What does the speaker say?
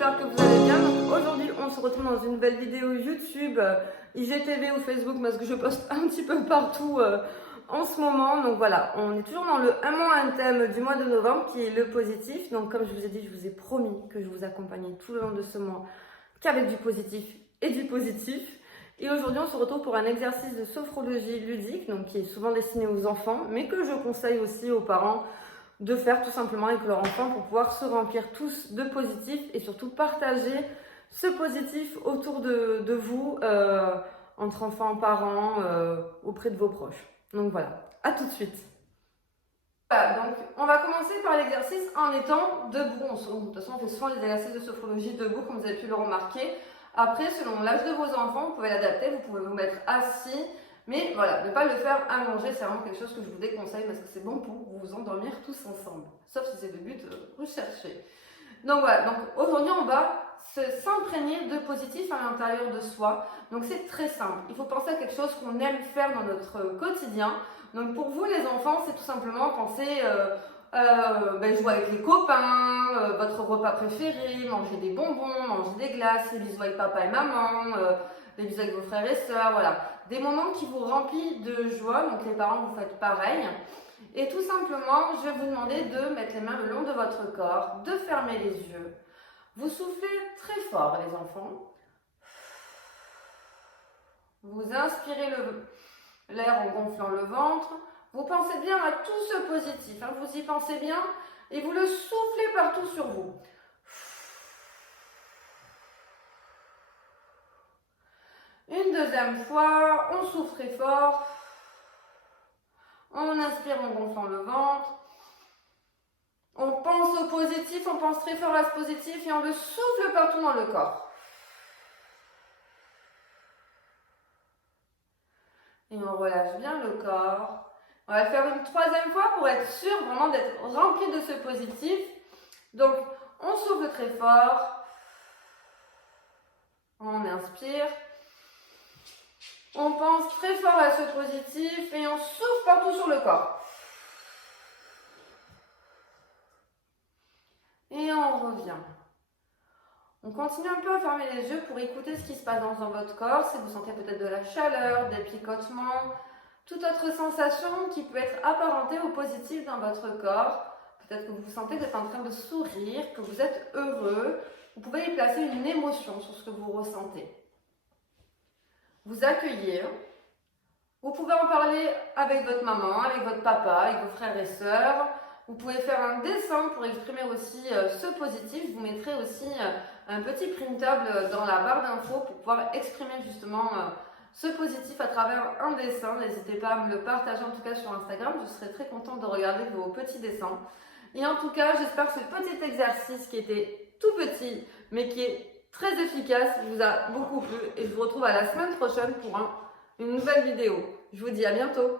j'espère que vous allez bien. Donc aujourd'hui on se retrouve dans une nouvelle vidéo YouTube, IGTV ou Facebook parce que je poste un petit peu partout en ce moment. Donc voilà, on est toujours dans le un mois un thème du mois de novembre qui est le positif. Donc comme je vous ai dit, je vous ai promis que je vous accompagnais tout le long de ce mois qu'avec du positif et du positif. Et aujourd'hui on se retrouve pour un exercice de sophrologie ludique, donc qui est souvent destiné aux enfants, mais que je conseille aussi aux parents de faire tout simplement avec leur enfant pour pouvoir se remplir tous de positif et surtout partager ce positif autour de vous, entre enfants, parents, auprès de vos proches. Donc voilà, à tout de suite. Voilà, donc on va commencer par l'exercice en étant debout. De toute façon, on fait souvent les exercices de sophrologie debout, comme vous avez pu le remarquer. Après, selon l'âge de vos enfants, vous pouvez l'adapter, vous pouvez vous mettre assis. Mais voilà, ne pas le faire allongé, c'est vraiment quelque chose que je vous déconseille parce que c'est bon pour vous endormir tous ensemble. Sauf si c'est le but recherché. Donc voilà, donc aujourd'hui on va s'imprégner de positif à l'intérieur de soi. Donc c'est très simple, il faut penser à quelque chose qu'on aime faire dans notre quotidien. Donc pour vous les enfants, c'est tout simplement penser jouer avec les copains, votre repas préféré, manger des bonbons, manger des glaces, les bisous avec papa et maman, les bisous avec vos frères et sœurs, voilà. Des moments qui vous remplissent de joie, donc les parents vous faites pareil. Et tout simplement, je vais vous demander de mettre les mains le long de votre corps, de fermer les yeux. Vous soufflez très fort les enfants. Vous inspirez l'air en gonflant le ventre. Vous pensez bien à tout ce positif, hein, vous y pensez bien et vous le soufflez partout sur vous. Une deuxième fois, on souffle très fort. On inspire en gonflant le ventre. On pense au positif, on pense très fort à ce positif et on le souffle partout dans le corps. Et on relâche bien le corps. On va faire une troisième fois pour être sûr vraiment d'être rempli de ce positif. Donc, on souffle très fort. On inspire. On pense très fort à ce positif et on souffle partout sur le corps. Et on revient. On continue un peu à fermer les yeux pour écouter ce qui se passe dans votre corps. Si vous sentez peut-être de la chaleur, des picotements, toute autre sensation qui peut être apparentée au positif dans votre corps. Peut-être que vous sentez que vous êtes en train de sourire, que vous êtes heureux. Vous pouvez y placer une émotion sur ce que vous ressentez. Vous accueillir. Vous pouvez en parler avec votre maman, avec votre papa, avec vos frères et sœurs. Vous pouvez faire un dessin pour exprimer aussi ce positif. Je vous mettrai aussi un petit printable dans la barre d'infos pour pouvoir exprimer justement ce positif à travers un dessin. N'hésitez pas à me le partager en tout cas sur Instagram. Je serai très contente de regarder vos petits dessins. Et en tout cas, j'espère que ce petit exercice qui était tout petit mais qui est très efficace vous a beaucoup plu. Et je vous retrouve à la semaine prochaine pour une nouvelle vidéo. Je vous dis à bientôt.